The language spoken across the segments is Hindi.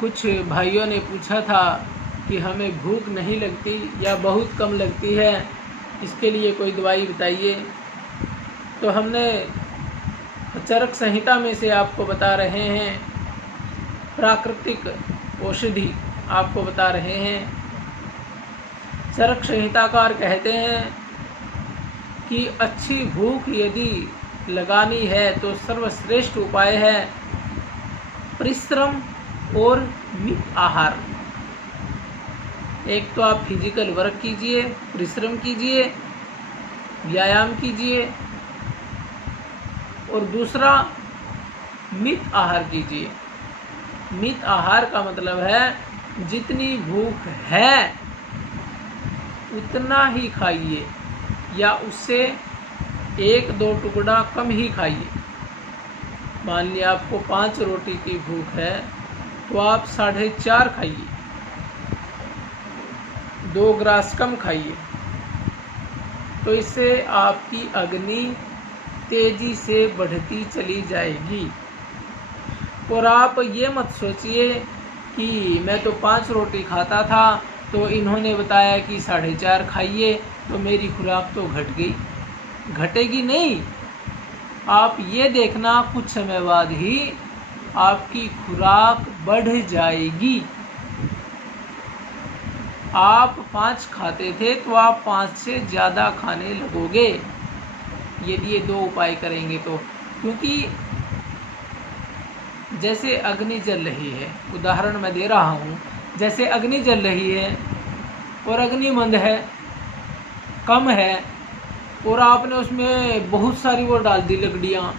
कुछ भाइयों ने पूछा था कि हमें भूख नहीं लगती या बहुत कम लगती है, इसके लिए कोई दवाई बताइए। तो हमने चरक संहिता में से आपको बता रहे हैं, प्राकृतिक औषधि आपको बता रहे हैं। चरक संहिताकार कहते हैं कि अच्छी भूख यदि लगानी है तो सर्वश्रेष्ठ उपाय है परिश्रम और मित आहार। एक तो आप फिजिकल वर्क कीजिए, परिश्रम कीजिए, व्यायाम कीजिए, और दूसरा मित आहार कीजिए। मित आहार का मतलब है जितनी भूख है उतना ही खाइए या उससे 1-2 टुकड़ा कम ही खाइए। मान लिया आपको 5 रोटी की भूख है तो आप 4.5 खाइए, 2 ग्रास कम खाइए। तो इससे आपकी अग्नि तेजी से बढ़ती चली जाएगी। और आप ये मत सोचिए कि मैं तो 5 रोटी खाता था तो इन्होंने बताया कि 4.5 खाइए तो मेरी खुराक तो घट गई। घटेगी नहीं। आप ये देखना कुछ समय बाद ही आपकी खुराक बढ़ जाएगी। आप 5 खाते थे तो आप 5 से ज़्यादा खाने लगोगे यदि ये 2 उपाय करेंगे तो। क्योंकि जैसे अग्नि जल रही है, उदाहरण मैं दे रहा हूँ, जैसे अग्नि जल रही है और अग्नि मंद है, कम है, और आपने उसमें बहुत सारी वो डाल दी लकड़ियाँ,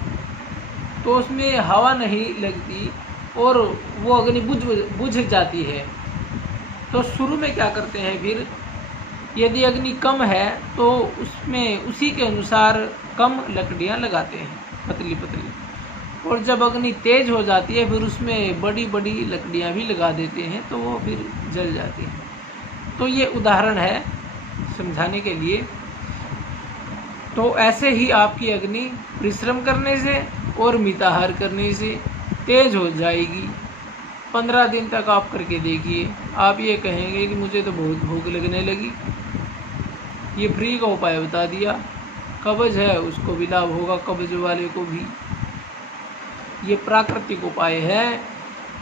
तो उसमें हवा नहीं लगती और वो अग्नि बुझ जाती है। तो शुरू में क्या करते हैं फिर, यदि अग्नि कम है तो उसमें उसी के अनुसार कम लकड़ियाँ लगाते हैं, पतली पतली। और जब अग्नि तेज हो जाती है फिर उसमें बड़ी बड़ी लकड़ियाँ भी लगा देते हैं तो वो फिर जल जाती हैं। तो ये उदाहरण है समझाने के लिए। तो ऐसे ही आपकी अग्नि परिश्रम करने से और मिताहार करने से तेज हो जाएगी। 15 दिन तक आप करके देखिए, आप ये कहेंगे कि मुझे तो बहुत भूख लगने लगी। ये फ्री का उपाय बता दिया। कब्ज है उसको भी लाभ होगा, कब्ज वाले को भी। ये प्राकृतिक उपाय है।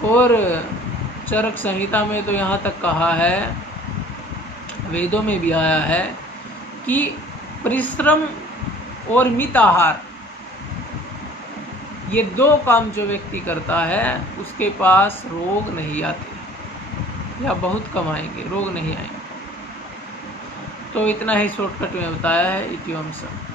और चरक संहिता में तो यहाँ तक कहा है, वेदों में भी आया है कि परिश्रम और मित आहार, ये 2 काम जो व्यक्ति करता है उसके पास रोग नहीं आते या बहुत कम आएंगे, रोग नहीं आएंगे। तो इतना ही शॉर्टकट में बताया है। इति ओम सत्।